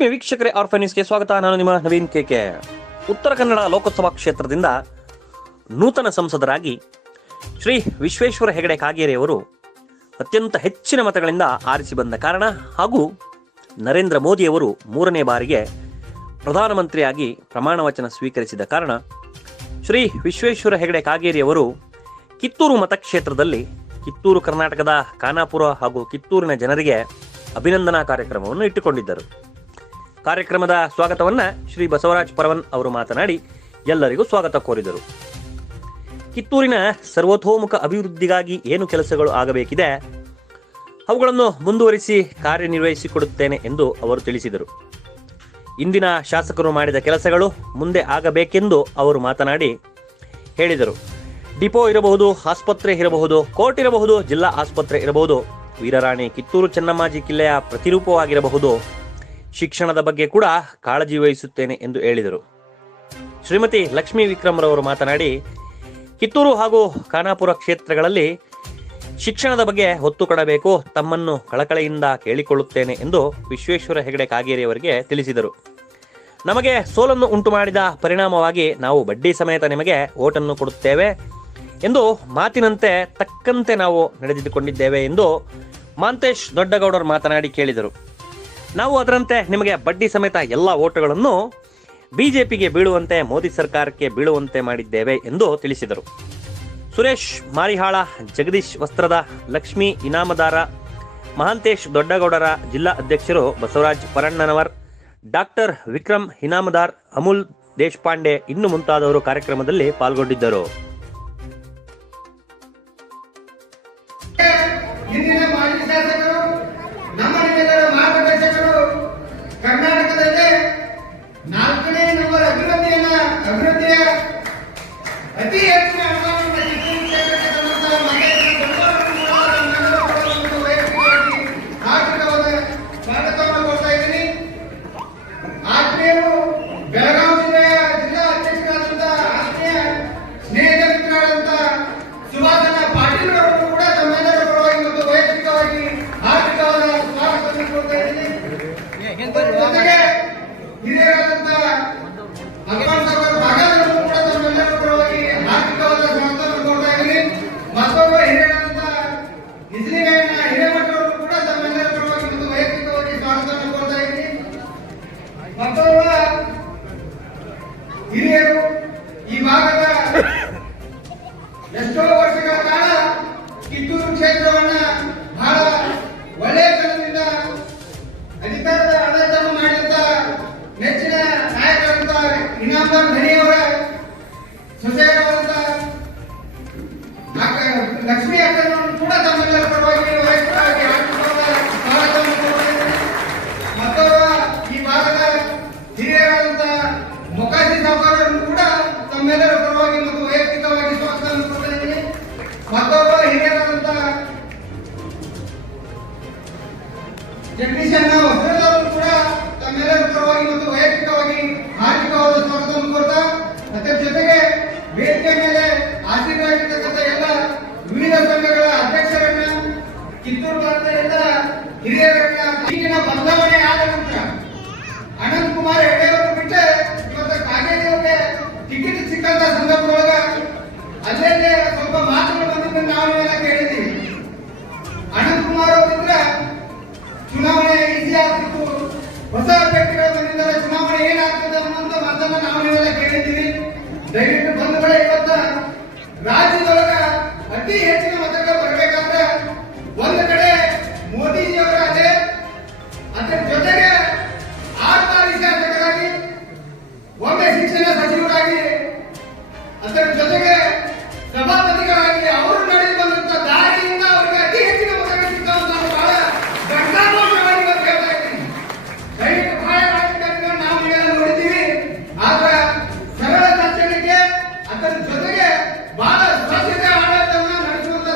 ಆತ್ಮೀಯ ವೀಕ್ಷಕರೇ, ಆರ್ಫನ್ ನ್ಯೂಸ್ಗೆ ಸ್ವಾಗತ. ನಾನು ನಿಮ್ಮ ನವೀನ್ ಕೆಕೆ. ಉತ್ತರ ಕನ್ನಡ ಲೋಕಸಭಾ ಕ್ಷೇತ್ರದಿಂದ ನೂತನ ಸಂಸದರಾಗಿ ಶ್ರೀ ವಿಶ್ವೇಶ್ವರ ಹೆಗಡೆ ಕಾಗೇರಿಯವರು ಅತ್ಯಂತ ಹೆಚ್ಚಿನ ಮತಗಳಿಂದ ಆರಿಸಿ ಬಂದ ಕಾರಣ ಹಾಗೂ ನರೇಂದ್ರ ಮೋದಿಯವರು 3ನೇ ಬಾರಿಗೆ ಪ್ರಧಾನಮಂತ್ರಿಯಾಗಿ ಪ್ರಮಾಣ ವಚನ ಸ್ವೀಕರಿಸಿದ ಕಾರಣ ಶ್ರೀ ವಿಶ್ವೇಶ್ವರ ಹೆಗಡೆ ಕಾಗೇರಿಯವರು ಕಿತ್ತೂರು ಮತಕ್ಷೇತ್ರದಲ್ಲಿ ಕಿತ್ತೂರು ಕರ್ನಾಟಕದ ಖಾನಾಪುರ ಹಾಗೂ ಕಿತ್ತೂರಿನ ಜನರಿಗೆ ಅಭಿನಂದನಾ ಕಾರ್ಯಕ್ರಮವನ್ನು ಇಟ್ಟುಕೊಂಡಿದ್ದರು. ಕಾರ್ಯಕ್ರಮದ ಸ್ವಾಗತವನ್ನು ಶ್ರೀ ಬಸವರಾಜ್ ಪರವನ್ ಅವರು ಮಾತನಾಡಿ ಎಲ್ಲರಿಗೂ ಸ್ವಾಗತ ಕೋರಿದರು. ಕಿತ್ತೂರಿನ ಸರ್ವತೋಮುಖ ಅಭಿವೃದ್ಧಿಗಾಗಿ ಏನು ಕೆಲಸಗಳು ಆಗಬೇಕಿದೆ ಅವುಗಳನ್ನು ಮುಂದುವರಿಸಿ ಕಾರ್ಯನಿರ್ವಹಿಸಿಕೊಡುತ್ತೇನೆ ಎಂದು ಅವರು ತಿಳಿಸಿದರು. ಇಂದಿನ ಶಾಸಕರು ಮಾಡಿದ ಕೆಲಸಗಳು ಮುಂದೆ ಆಗಬೇಕೆಂದು ಅವರು ಮಾತನಾಡಿ ಹೇಳಿದರು. ಡಿಪೋ ಇರಬಹುದು, ಆಸ್ಪತ್ರೆ ಇರಬಹುದು, ಕೋರ್ಟ್ ಇರಬಹುದು, ಜಿಲ್ಲಾ ಆಸ್ಪತ್ರೆ ಇರಬಹುದು, ವೀರರಾಣಿ ಕಿತ್ತೂರು ಚೆನ್ನಮ್ಮಾಜಿ ಕಿಲ್ಲೆಯ ಪ್ರತಿರೂಪವಾಗಿರಬಹುದು, ಶಿಕ್ಷಣದ ಬಗ್ಗೆ ಕೂಡ ಕಾಳಜಿ ವಹಿಸುತ್ತೇನೆ ಎಂದು ಹೇಳಿದರು. ಶ್ರೀಮತಿ ಲಕ್ಷ್ಮೀ ವಿಕ್ರಮ್ ರವರು ಮಾತನಾಡಿ ಕಿತ್ತೂರು ಹಾಗೂ ಖಾನಾಪುರ ಕ್ಷೇತ್ರಗಳಲ್ಲಿ ಶಿಕ್ಷಣದ ಬಗ್ಗೆ ಒತ್ತು ಕೊಡಬೇಕು, ತಮ್ಮನ್ನು ಕಳಕಳಿಯಿಂದ ಕೇಳಿಕೊಳ್ಳುತ್ತೇನೆ ಎಂದು ವಿಶ್ವೇಶ್ವರ ಹೆಗಡೆ ಕಾಗೇರಿಯವರಿಗೆ ತಿಳಿಸಿದರು. ನಮಗೆ ಸೋಲನ್ನು ಉಂಟು ಮಾಡಿದ ಪರಿಣಾಮವಾಗಿ ನಾವು ಬಡ್ಡಿ ಸಮೇತ ನಿಮಗೆ ಓಟನ್ನು ಕೊಡುತ್ತೇವೆ ಎಂದು ಮಾತಿನಂತೆ ತಕ್ಕಂತೆ ನಾವು ನಡೆದುಕೊಂಡಿದ್ದೇವೆ ಎಂದು ಮಾಂತೇಶ್ ದೊಡ್ಡಗೌಡರು ಮಾತನಾಡಿ ಕೇಳಿದರು. ನಾವು ಅದರಂತೆ ನಿಮಗೆ ಬಡ್ಡಿ ಸಮೇತ ಎಲ್ಲ ಓಟುಗಳನ್ನು ಬಿಜೆಪಿಗೆ ಬೀಳುವಂತೆ, ಮೋದಿ ಸರ್ಕಾರಕ್ಕೆ ಬೀಳುವಂತೆ ಮಾಡಿದ್ದೇವೆ ಎಂದು ತಿಳಿಸಿದರು. ಸುರೇಶ್ ಮಾರಿಹಾಳ, ಜಗದೀಶ್ ವಸ್ತ್ರದ, ಲಕ್ಷ್ಮೀ ಇನಾಮದಾರ, ಮಹಾಂತೇಶ್ ದೊಡ್ಡಗೌಡರ, ಜಿಲ್ಲಾ ಅಧ್ಯಕ್ಷರು ಬಸವರಾಜ್ ಪರಣ್ಣನವರ್, ಡಾಕ್ಟರ್ ವಿಕ್ರಮ್ ಇನಾಮದಾರ್, ಅಮೂಲ್ ದೇಶಪಾಂಡೆ ಇನ್ನು ಮುಂತಾದವರು ಕಾರ್ಯಕ್ರಮದಲ್ಲಿ ಪಾಲ್ಗೊಂಡಿದ್ದರು. ಇಂದಿನ ಮಾಜಿ ಶಾಸಕರು, ನಮ್ಮ ನಿಮ್ಮೆಲ್ಲರ ಮಾರ್ಗದರ್ಶಕರು, ಕರ್ನಾಟಕದಲ್ಲಿ 4ನೇ ನಂಬರ್ ಅಭಿವೃದ್ಧಿಯ ಅತಿ ಹೆಚ್ಚಿನ ಅನುದಾನವನ್ನು ಕಿತ್ತೂರು ಕ್ಷೇತ್ರಕ್ಕೆ ತಂದಂತಹ ವೈಯಕ್ತಿಕವಾಗಿ ಆರ್ಥಿಕವಾದ ಸ್ವಾಗತವನ್ನು ಕೊಡ್ತಾ ಇದ್ದೀನಿ. ಆತ್ಮೀಯರು, ಬೆಳಗಾವಿ ಜಿಲ್ಲೆಯ ಜಿಲ್ಲಾ ಅಧ್ಯಕ್ಷರಾದಂತಹ ಆತ್ಮೀಯ ಸ್ನೇಹಿತ ಮಿತ್ರರಾದಂತಹ ಸುಭಾಷಣ ಪಾಟೀಲ್ ಅವರು ಕೂಡ ತಮ್ಮೆಲ್ಲರ ಪರವಾಗಿ ಮತ್ತು ವೈಯಕ್ತಿಕವಾಗಿ ಆರ್ಥಿಕವಾದ ಸ್ವಾಗತವನ್ನು ಕೊಡ್ತಾ ಇದ್ದೀನಿ. ಜೊತೆಗೆ ಹಿರಿಯರಾದಂತಹ ಅಕ್ಬರ್ ಸಾಗರ್ ಭಾಗದವರು ಕೂಡ ತಮ್ಮೆಲ್ಲರ ಪರವಾಗಿ ಆರ್ಥಿಕವಾದ ಸ್ವಾಗತವನ್ನು ಕೊಡ್ತಾ ಇದ್ದೀನಿ. ಮತ್ತೊಬ್ಬ ಹಿರಿಯರಾದಂತಹ ಇಸ್ಲಿಗಾಯನ ಹಿರೇಮಠವರು ಕೂಡ ತಮ್ಮೆಲ್ಲರ ಪರವಾಗಿ ಮತ್ತು ವೈಯಕ್ತಿಕವಾಗಿ ಸ್ವಾಗತವನ್ನು ಕೊಡ್ತಾ ಇದ್ದೀನಿ. ಮತ್ತೊಬ್ಬ ಹಿರಿಯರು ಈ ಭಾಗದ ಎಷ್ಟೋ ವರ್ಷಗಳ ಕಾಲ ಕಿತ್ತೂರು ಕ್ಷೇತ್ರವನ್ನ ಬಹಳ ಒಳ್ಳೆಯತನದಿಂದ ಅಧಿಕಾರದ ಆಡಳಿತವನ್ನು ಮಾಡಿದಂತ ನೆಚ್ಚಿನ ನಾಯಕರಂತ ಇನಾಮದಾರ್ ಧನಿಯವರ ಸೊಸೆಯರಾದಂತ ಲಕ್ಷ್ಮೀ ಅಕ್ಕನನ್ನು ಕೂಡ ತಮ್ಮೆಲ್ಲರ ಪರವಾಗಿ ವೈಯಕ್ತಿಕವಾಗಿ ಆರ್ಥಿಕವಾದ ಸ್ವಾಗತವನ್ನು ಕೊಡುತ್ತೇನೆ. ಮತ್ತೊಬ್ಬ ಈ ಭಾಗದ ಹಿರಿಯರಾದಂತ ಮೊಕಾಜಿ ಸಾವುಕಾರರನ್ನು ಕೂಡ ತಮ್ಮೆಲ್ಲರ ಪರವಾಗಿ ಮತ್ತು ವೈಯಕ್ತಿಕವಾಗಿ ಸ್ವಾಗತವನ್ನು ಕೊಡ್ತಾ ಇದ್ದೀನಿ. ಮತ್ತೊಬ್ಬ ಹಿರಿಯರಾದಂತ ಜಗದೀಶಣ್ಣ ವಸ್ತ್ರದವರು ಕೂಡ ತಮ್ಮೆಲ್ಲರ ಪರವಾಗಿ ಮತ್ತು ವೈಯಕ್ತಿಕವಾಗಿ ಆರ್ಥಿಕವಾದ ಸ್ವಾಗತವನ್ನು ಕೊಡ್ತಾ, ಅದರ ಜೊತೆಗೆ ವೇದಿಕೆ ಮೇಲೆ ಆಸೀನರಾಗಿರ್ತಕ್ಕಂಥ ಎಲ್ಲ ವಿವಿಧ ಸಂಘಗಳ ಅಧ್ಯಕ್ಷರನ್ನ, ಕಿತ್ತೂರು ಭಾಗದ ಎಲ್ಲ ಹಿರಿಯರನ್ನ, ಈಗಿನ ಬದಲಾವಣೆ ಆದ ನಂತರ ಅನಂತ್ ಕುಮಾರ್ ಹೆಗಡೆ ಅವರು ಬಿಟ್ಟರೆ ಇವತ್ತು ಕಾಗೇರಿ ಅವರಿಗೆ ಟಿಕೆಟ್ ಸಿಕ್ಕಂತ ಸಂದರ್ಭದೊಳಗ ಅಲ್ಲೇ ಸ್ವಲ್ಪ ಮಾತುಗಳು ಬಂದಿದ್ದು ನಾವು ಎಲ್ಲ ಕೇಳಿದ್ದೀವಿ. ಅನಂತ್ ಕುಮಾರ್ ಅವರಿಂದ ಚುನಾವಣೆ ಈಸಿ ಆಗ್ತಿತ್ತು, ಹೊಸ ಅಭ್ಯರ್ಥಿಗಳು ಬಂದಿದ್ದಾರೆ, ಚುನಾವಣೆ ಏನಾಗ್ತದೆ ಅನ್ನೋಂಥ ಮಾತನ್ನ ನಾವು ನೀವೆಲ್ಲ ಕೇಳಿದ್ದೀವಿ. ದಯವಿಟ್ಟು ಬಂಧುಗಳೇ, ಇವತ್ತ ರಾಜ್ಯದೊಳಗ ಅತಿ ಹೆಚ್ಚಿನ ಮತಗಳು ಬರಬೇಕಾದ್ರೆ ಒಂದು ಕಡೆ ಮೋದಿಜಿಯವರ ಅಲೆ, ಅದರ ಜೊತೆಗೆ 6 ಬಾರಿ ಶಾಸಕರಾಗಿ, ಒಮ್ಮೆ ಶಿಕ್ಷಣ ಸಚಿವರಾಗಿ, ಅದರ ಜೊತೆಗೆ ಸಭಾಪತಿಗಳಾಗಿ ಅವರು ನಡೆದು ಬಂದಂತ ದಾರಿಯಿಂದ ಅವರಿಗೆ ಅತಿ ಹೆಚ್ಚಿನ ಮತಗಳು ಸಿಗ್ತಾವ. ನಾವು ಬಹಳ ಗಂಟಾಘೋಷವಾಗಿ ಹೇಳ್ತಾ ಇದ್ದೀನಿ. ದಯವಿಟ್ಟು ಬಹಳ ರಾಜಕಾರಣಿಗಳು ನಾವು ಈಗೆಲ್ಲ ನೋಡಿದ್ದೀವಿ. ಆದ್ರೆ ಸರಳ ಚರ್ಚೆಗಳಿಗೆ ಅದರ ಜೊತೆಗೆ ಬಹಳ ಸ್ವಚ್ಛತೆ ಆಡಳಿತವನ್ನು ನಡೆಸುವಂತ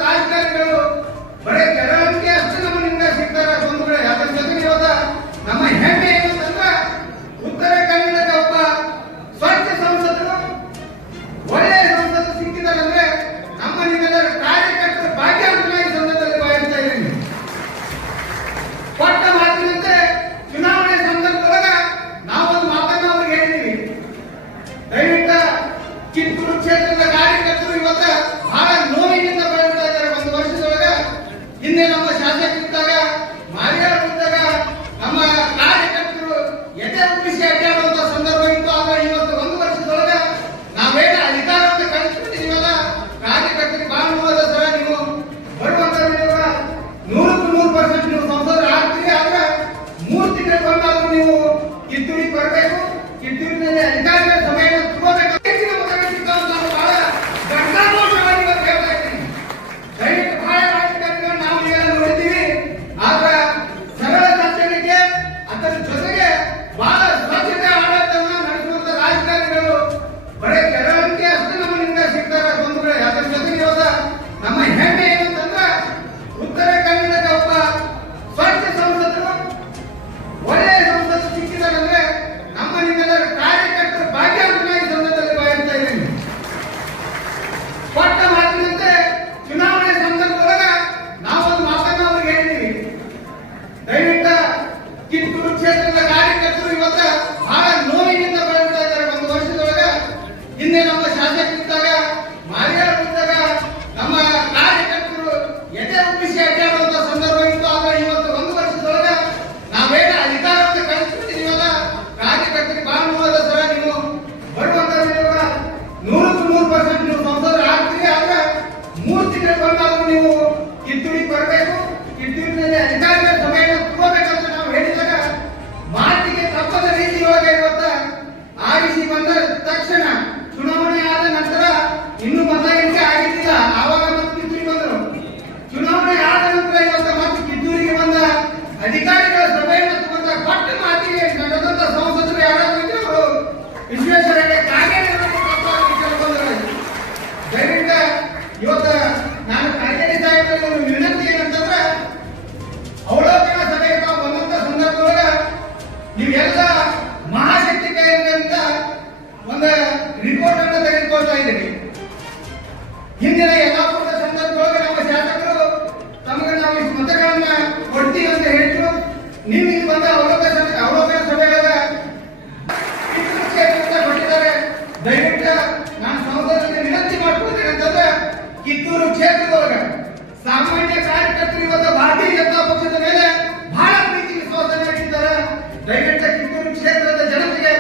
ವಿಶ್ವೇಶ್ವರ ಕ್ಷೇತ್ರದ ಜನತೆಗೆ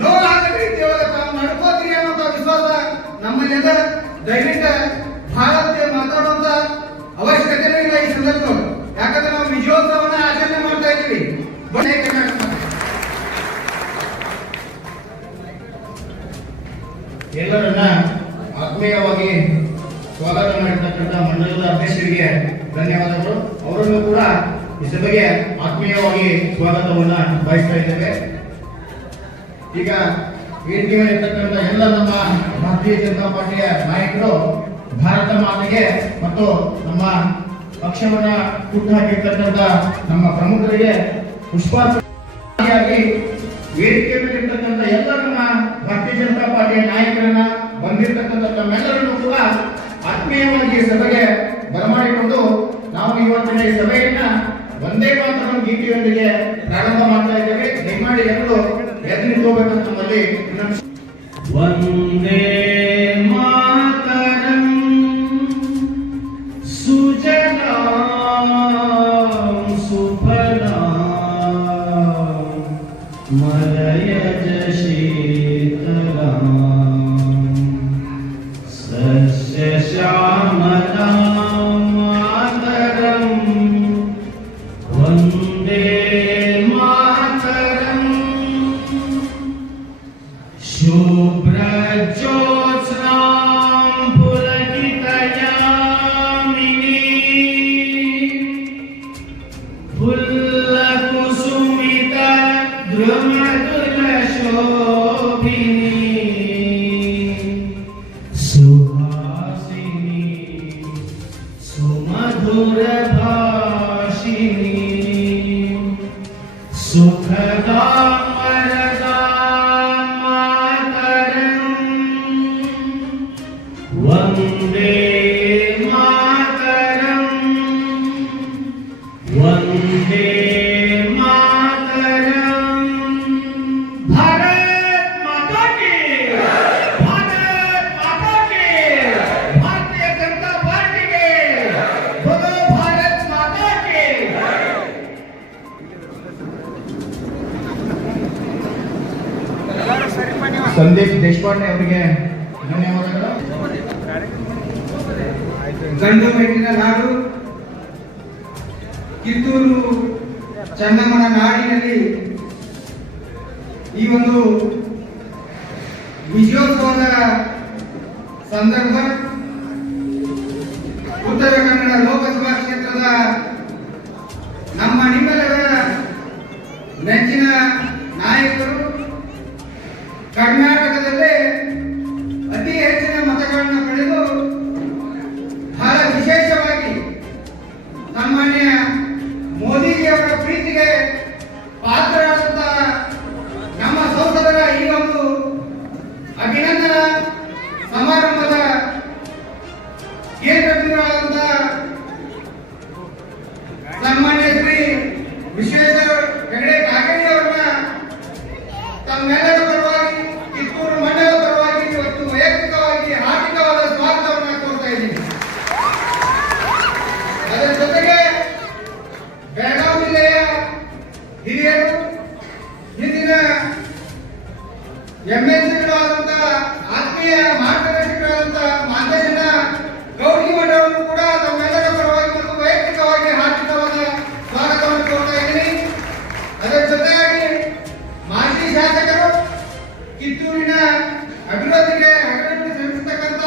ನೋವಾಗದ ರೀತಿಯೊಳಗೆ ತಾವು ನಡ್ಕೋತೀರಿ ಅನ್ನುವಂಥ ವಿಶ್ವಾಸ ನಮ್ಮಲ್ಲಿಂದ. ದಯವಿಟ್ಟು ಭಾರತೀಯ ಮಾತಾಡುವಂತ ಅವಶ್ಯಕತೆ ಇಲ್ಲ ಈ ಸಂದರ್ಭದಲ್ಲಿ. ಯಾಕಂದ್ರೆ ನಾವು ವಿಜಯೋತ್ಸವನ ಆಚರಣೆ ಮಾಡ್ತಾ ಇದ್ದೀವಿ. ಎಲ್ಲರನ್ನ ಆತ್ಮೀಯವಾಗಿ ಸ್ವಾಗತ ಮಾಡಿರ್ತಕ್ಕಂಥ ಮಂಡಲದ ಅಧ್ಯಕ್ಷರಿಗೆ ಧನ್ಯವಾದಗಳು. ಅವರನ್ನು ಕೂಡ ಈ ಸಭೆಗೆ ಆತ್ಮೀಯವಾಗಿ ಸ್ವಾಗತವನ್ನ ಬಯಸ್ತಾ ಇದ್ದೇವೆ. ಈಗ ವೇದಿಕೆ ಮೇಲೆ ಇರ್ತಕ್ಕಂಥ ಎಲ್ಲ ನಮ್ಮ ಭಾರತೀಯ ಜನತಾ ಪಾರ್ಟಿಯ ನಾಯಕರು ಭಾರತ ಮಾತೆಗೆ ಮತ್ತು ನಮ್ಮ ಪಕ್ಷವನ್ನ ಹುಟ್ಟುಹಾಕಿರ್ತಕ್ಕಂಥ ನಮ್ಮ ಪ್ರಮುಖರಿಗೆ ಪುಷ್ಪಾರ್ಪಣೆಯಾಗಿ ವೇದಿಕೆ ಮೇಲೆ ಇರ್ತಕ್ಕಂಥ ಎಲ್ಲ ನಮ್ಮ ಭಾರತೀಯ ಜನತಾ ಪಾರ್ಟಿಯ ನಾಯಕರನ್ನ ಬಂದಿರತಕ್ಕಂಥ ತಮ್ಮೆಲ್ಲರನ್ನು ಕೂಡ ಆತ್ಮೀಯವಾಗಿ ಸಭೆಗೆ ಬರಮಾಡಿಕೊಂಡು ನಾವು ಇವತ್ತಿನ ಈ ಸಭೆಯನ್ನ ಒಂದೇ ಮಾತೃ ಗೀತೆಯೊಂದಿಗೆ ಪ್ರಾರಂಭ ಮಾಡ್ತಾ ಇದ್ದೇವೆ. ದಯಮಾಡಿ ಎಲ್ಲರೂ ಎದ್ದು ನಿಂತ್ಕೋಬೇಕಂತ ನಮ್ಮಲ್ಲಿ ವಂದೇ ಮಾತರಂ ಸುಜಲಾಂ ಸುಫಲಾಂ ಮಲಯಜ ಶೀತಲಾಂ ಸಸ್ಯ ಶ್ಯಾಮಲಾಂ ಮಾತರಂ ವಂದೇ ಮಾತರಂ ಶುಭ್ರಜ್ಯೋತ್ಸ್ನಾಂ ಪುಲಕಿತಯಾಮಿನೀ ಫುಲ್ಲಕುಸುಮಿತ ದ್ರುಮದುಲಶೋಭಿನೀ ಸುಹಾಸಿನೀ ಸುಮಧುರಭಾಷಿಣೀ ಸುಖದಾಂ ವರದಾಂ ಮಾತರಂ ವಂದೇ ಮಾತರಂ ವಂದೇ ಮಾತರಂ. ಭಾರತ್ ಮಾತಾ ಕಿ ಭಾರತ್ ಮಾತಾ ಕಿ ಭಾರತೀಯ ಜನತಾ ಪಾರ್ಟಿಗೆ ಬೋಲೋ ಭಾರತ್ ಮಾತಾ ಕಿ. ಸಂದೀಪ್ ದೇಶಪಾಂಡೆ ಅವರಿಗೆ ಧನ್ಯವಾದಗಳು. ಗಂಡು ಮೆಟ್ಟಿನ ನಾಡು ಕಿತ್ತೂರು ಚೆನ್ನಮ್ಮನ ನಾಡಿನಲ್ಲಿ ಈ ಒಂದು ವಿಜಯೋತ್ಸವದ ಸಂದರ್ಭ ಉತ್ತರ ಕನ್ನಡ ಲೋಕಸಭಾ ಕ್ಷೇತ್ರದ ನಮ್ಮ ನಿಮ್ಮೆಲ್ಲರ ನೆಚ್ಚಿನ ನಾಯಕರು ಕರ್ನಾಟಕದಲ್ಲೇ ಅತಿ ಹೆಚ್ಚಿನ ಮತಗಳನ್ನು ಪಡೆದು ಬಹಳ ವಿಶೇಷವಾಗಿ ಸನ್ಮಾನ್ಯ ಮೋದಿಜಿಯವರ ಪ್ರೀತಿಗೆ ಪಾತ್ರರಾದಂತಹ ನಮ್ಮ ಸಂಸದರ ಈ ಒಂದು ಅಭಿನಂದನಾ ಸಮಾರಂಭದ ಕೇಂದ್ರ ಬಿಂದುವಾದಂತಹ ಸನ್ಮಾನ್ಯ ಶ್ರೀ ವಿಶ್ವೇಶ್ವರ ಹೆಗಡೆ ಕಾಗೇರಿ ಅವರನ್ನ ತಮ್ಮೆಲ್ಲರ ಪರವಾಗಿ ಕಿತ್ತೂರು ಮಂಡಲದ ಪರವಾಗಿ ಇವತ್ತು ವೈಯಕ್ತಿಕವಾಗಿ ಹಾರ್ದಿಕವಾದ ಸ್ವಾಗತವನ್ನು ಕೋರ್ತಾ ಇದ್ದೀನಿ. ಅದರ ಜೊತೆಗೆ ಬೆಳಗಾವಿ ಜಿಲ್ಲೆಯ ಹಿರಿಯರು ಹಿಂದಿನ ಎಂಎಲ್ಸಿಗಳಾದಂತಹ ಆತ್ಮೀಯ ಮಾರ್ಗದರ್ಶಕರಾದಂತಹ ಮಾಂತೇಶನ ಗೌರಿಮಠ ಅವರನ್ನು ಕೂಡ ತಮ್ಮೆಲ್ಲರ ಪರವಾಗಿ ಮತ್ತು ವೈಯಕ್ತಿಕವಾಗಿ ಹಾರ್ದಿಕವಾದ ಸ್ವಾಗತವನ್ನು ಕೋರ್ತಾ ಇದ್ದೀನಿ. ಅದರ ಜೊತೆಯಾಗಿ ಮಾಜಿ ಶಾಸಕರು ಕಿತ್ತೂರಿನ ಅಭಿವೃದ್ಧಿಗೆ ಹಗಲಿರುಳು ಶ್ರಮಿಸತಕ್ಕಂಥ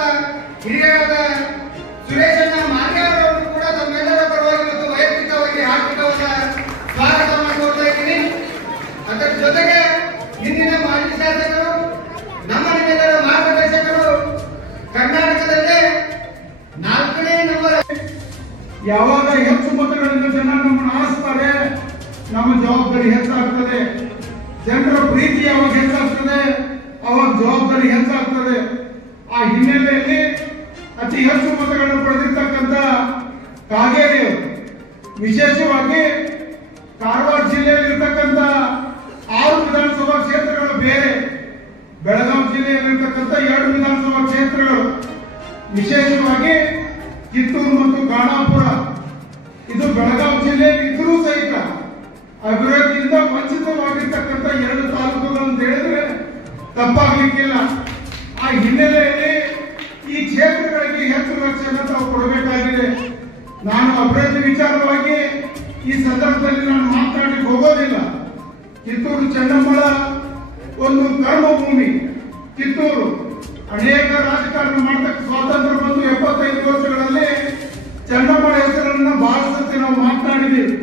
ಹಿರಿಯರಾದ ಸುರೇಶಣ್ಣ ಮಾನ್ಯವರನ್ನು ಕೂಡ ತಮ್ಮೆಲ್ಲರ ಪರವಾಗಿ ಮತ್ತು ವೈಯಕ್ತಿಕವಾಗಿ ಹಾರ್ದಿಕವಾದ ಸ್ವಾಗತವನ್ನು ಕೋರ್ತಾ ಇದ್ದೀನಿ. ಅದರ ಜೊತೆಗೆ ಹಿಂದಿನ ಮಾಜಿ ಶಾಸಕರು ನಮ್ಮ ನಿಮ್ಮೆಲ್ಲರ ಮಾರ್ಗದರ್ಶಕರು ಕರ್ನಾಟಕದಲ್ಲೇ 4ನೇ ನಂಬರ್. ಯಾವಾಗ ಹೆಚ್ಚು ಮತಗಳಿಂದ ಜನ ನಮ್ಮನ್ನು ಆರಿಸ್ತಾರೆ ನಮ್ಮ ಜವಾಬ್ದಾರಿ ಹೆಚ್ಚಾಗ್ತದೆ. ಜನರ ಪ್ರೀತಿ ಯಾವಾಗ ಹೆಚ್ಚಾಗ್ತದೆ ಅವಾಗ ಜವಾಬ್ದಾರಿ ಹೆಚ್ಚಾಗ್ತದೆ. ಆ ಹಿನ್ನೆಲೆಯಲ್ಲಿ ಅತಿ ಹೆಚ್ಚು ಮತಗಳನ್ನು ಪಡೆದಿರ್ತಕ್ಕಂಥ ಕಾಗೇರಿ ಅವರು ವಿಶೇಷವಾಗಿ ಕಾರವಾರ ಜಿಲ್ಲೆಯಲ್ಲಿರ್ತಕ್ಕಂಥ 6 ವಿಧಾನಸಭಾ ಕ್ಷೇತ್ರಗಳು ಬೇರೆ, ಬೆಳಗಾವಿ ಜಿಲ್ಲೆಯಲ್ಲಿರ್ತಕ್ಕಂಥ 2 ವಿಧಾನಸಭಾ ಕ್ಷೇತ್ರಗಳು, ವಿಶೇಷವಾಗಿ ಕಿತ್ತೂರು ಮತ್ತು ಖಾನಾಪುರ. ಇದು ಬೆಳಗಾವಿ ಜಿಲ್ಲೆಯಲ್ಲಿ ಇದ್ರೂ ಸಹಿತ ಅಭಿವೃದ್ಧಿಯಿಂದ ವಂಚಿತವಾಗಿರ್ತಕ್ಕಂಥ 2 ತಪ್ಪಾಗ್ಲಿಕ್ಕಿಲ್ಲ. ಆ ಹಿನ್ನೆಲೆಯಲ್ಲಿ ಈ ಕ್ಷೇತ್ರಗಳಿಗೆ ಹೆಚ್ಚು ಲಕ್ಷ್ಯವನ್ನು ತಾವು ಕೊಡಬೇಕಾಗಿದೆ. ನಾನು ಅಭಿವೃದ್ಧಿ ವಿಚಾರವಾಗಿ ಈ ಸಂದರ್ಭದಲ್ಲಿ ನಾನು ಮಾತನಾಡಲಿಕ್ಕೆ ಹೋಗೋದಿಲ್ಲ. ಕಿತ್ತೂರು ಚೆನ್ನಮ್ಮಳ ಒಂದು ಕರ್ಮಭೂಮಿ ಕಿತ್ತೂರು. ಅನೇಕ ರಾಜಕಾರಣ ಮಾಡತಕ್ಕ ಸ್ವಾತಂತ್ರ್ಯ ಬಂದು 75 ವರ್ಷಗಳಲ್ಲಿ ಚೆನ್ನಮ್ಮಳ ಹೆಸರನ್ನ ಬಹಳ ಸತಿ ನಾವು ಮಾತನಾಡಿದ್ದೀವಿ.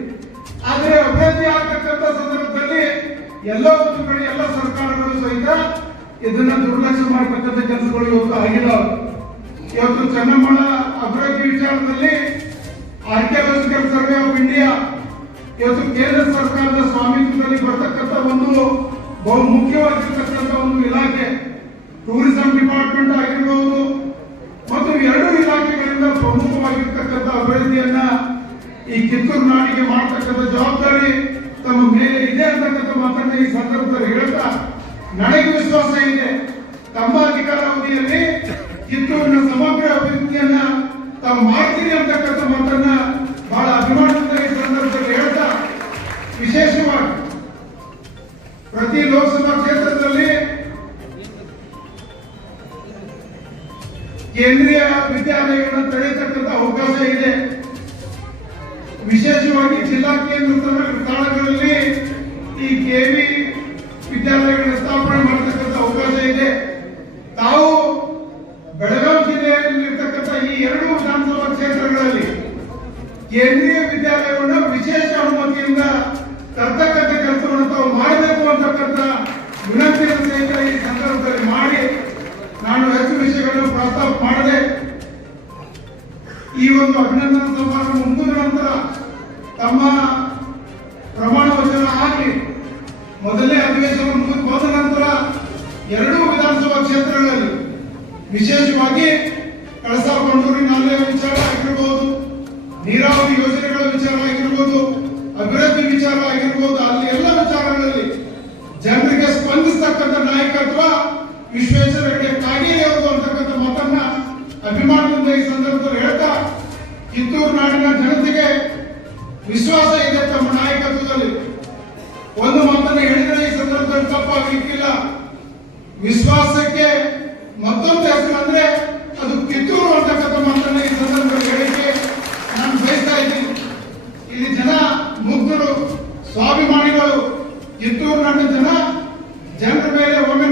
ಆದರೆ ಅಭಿವೃದ್ಧಿ ಆಗ್ತಕ್ಕಂಥ ಸಂದರ್ಭದಲ್ಲಿ ಎಲ್ಲ ಒಂದು ಕಡೆ ಎಲ್ಲ ಸರ್ಕಾರಗಳು ಸಹಿತ ಇದನ್ನ ದುರ್ಲಕ್ಷ್ಯ ಮಾಡತಕ್ಕಂಥ ಕೆಲಸಗಳು ಇವತ್ತು ಆಗಿದಾವೆ. ಇವತ್ತು ಚೆನ್ನಮ್ಮಳ ಅಭಿವೃದ್ಧಿ ವಿಚಾರದಲ್ಲಿ ಆರ್ಕಿಯಾಲಜಿಕಲ್ ಸರ್ವೆ ಆಫ್ ಇಂಡಿಯಾ ಇವತ್ತು ಕೇಂದ್ರ ಸರ್ಕಾರದ ಸ್ವಾಮಿತ್ವದಲ್ಲಿ ಬರ್ತಕ್ಕಂಥ ಒಂದು ಬಹು ಮುಖ್ಯವಾಗಿರ್ತಕ್ಕಂಥ ಒಂದು ಇಲಾಖೆ. ಟೂರಿಸಂ ಡಿಪಾರ್ಟ್ಮೆಂಟ್ ಆಗಿರ್ಬೋದು ಮತ್ತು ಎರಡು ಇಲಾಖೆಗಳಿಂದ ಪ್ರಮುಖವಾಗಿರ್ತಕ್ಕಂಥ ಅಭಿವೃದ್ಧಿಯನ್ನ ಈ ಕಿತ್ತೂರು ನಾಡಿಗೆ ಮಾಡತಕ್ಕಂಥ ಜವಾಬ್ದಾರಿ ತಮ್ಮ ಮೇಲೆ ಇದೆ ಅಂತಕ್ಕಂಥ ಮಾತನ್ನ ಈ ಸಂದರ್ಭದಲ್ಲಿ ಹೇಳ್ತಾ, ನನಗೆ ವಿಶ್ವಾಸ ಇದೆ ತಮ್ಮ ಅಧಿಕಾರಾವಧಿಯಲ್ಲಿ ಕಿತ್ತೂರಿನ ಸಮಗ್ರ ಅಭಿವೃದ್ಧಿಯನ್ನ ತಾವು ಮಾಡ್ತೀರಿ ಅಂತಕ್ಕಂಥ ಮಾತನ್ನ ಬಹಳ ಅಭಿಮಾನದಿಂದ ಈ ಸಂದರ್ಭದಲ್ಲಿ ಹೇಳ್ತಾ, ವಿಶೇಷವಾಗಿ ಪ್ರತಿ ಲೋಕಸಭಾ ಕ್ಷೇತ್ರದಲ್ಲಿ ಕೇಂದ್ರೀಯ ವಿದ್ಯಾಲಯಗಳನ್ನು ತೆರೆಯತಕ್ಕಂಥ ಅವಕಾಶ ಇದೆ. ವಿಶೇಷವಾಗಿ ಜಿಲ್ಲಾ ಕೇಂದ್ರ ಸ್ಥಳಗಳಲ್ಲಿ ಈ ಕೆವಿ ವಿದ್ಯಾಲಯಗಳ ಸ್ಥಾಪನೆ ಮಾಡತಕ್ಕಂಥ ಅವಕಾಶ ಇದೆ. ತಾವು ಬೆಳಗಾವಿ ಜಿಲ್ಲೆಯಲ್ಲಿರ್ತಕ್ಕಂಥ ಈ 2 ವಿಧಾನಸಭಾ ಕ್ಷೇತ್ರಗಳಲ್ಲಿ ಕೇಂದ್ರೀಯ ವಿದ್ಯಾಲಯವನ್ನು ವಿಶೇಷ ಅನುಮತಿಯಿಂದ ತರ್ತಕ್ಕಂಥ ಕೆಲಸವನ್ನು ತಾವು ಮಾಡಬೇಕು ಅಂತಕ್ಕಂಥ ವಿನಂತಿಯನ್ನು ಸಹಿತ ಈ ಸಂದರ್ಭದಲ್ಲಿ ಮಾಡಿ, ನಾನು ಹೆಚ್ಚು ವಿಷಯಗಳನ್ನು ಪ್ರಸ್ತಾಪ ಮಾಡದೆ ಈ ಒಂದು ಅಭಿನಂದನಾ ಸಮಾರಂಭ ಮುಗಿದ ನಂತರ ತಮ್ಮ ಪ್ರಮಾಣ ವಚನ ಆಗಲಿ. ಮೊದಲನೇ ಅಧಿವೇಶನ ಮುಗಿದ ನಂತರ 2 ವಿಧಾನಸಭಾ ಕ್ಷೇತ್ರಗಳಲ್ಲಿ ವಿಶೇಷವಾಗಿ ಕಳಸಾ ಬಂಡೂರಿ ನಾಲೆಯ ವಿಚಾರ ಆಗಿರ್ಬೋದು, ನೀರಾವರಿ ಯೋಜನೆಗಳ ವಿಚಾರ ಆಗಿರ್ಬೋದು, ಅಭಿವೃದ್ಧಿ ವಿಚಾರ ಆಗಿರ್ಬೋದು, ಅಲ್ಲಿ ಎಲ್ಲ ವಿಚಾರಗಳಲ್ಲಿ ಜನರಿಗೆ ಸ್ಪಂದಿಸತಕ್ಕಂಥ ನಾಯಕತ್ವ ವಿಶ್ವೇಶ್ವರ ಹೆಗಡೆ ಕಾಗೇರಿ ಅವರು ಅಂತಕ್ಕಂಥ ಮಾತನ್ನ ಅಭಿಮಾನದಿಂದ ಈ ಸಂದರ್ಭದಲ್ಲಿ ಹೇಳ್ತಾ, ಕಿತ್ತೂರು ನಾಡಿನ ಜನತೆಗೆ ವಿಶ್ವಾಸ ಇದೆ ತಮ್ಮ ನಾಯಕತ್ವದಲ್ಲಿ. ಒಂದು ಮಾತನ್ನ ಹೇಳಿದ್ರೆ ಈ ಸಂದರ್ಭದಲ್ಲಿ ತಪ್ಪಾಗಲಿಕ್ಕಿಲ್ಲ. ವಿಶ್ವಾಸಕ್ಕೆ ಮತ್ತೊಂದು ಹೆಸರು ಅಂದ್ರೆ ಅದು ಕಿತ್ತೂರು ಅಂತಕ್ಕಂಥ ಮಾತನ್ನ ಈ ಸಂದರ್ಭದಲ್ಲಿ ಹೇಳಿಕೆ ನಾನು ಬಯಸ್ತಾ ಇದ್ದೀನಿ. ಇಲ್ಲಿ ಜನ ಮುಗ್ಧರು, ಸ್ವಾಭಿಮಾನಿಗಳು, ಕಿತ್ತೂರು ನಾಡಿನ ಜನರ ಮೇಲೆ ಒಮ್ಮೆ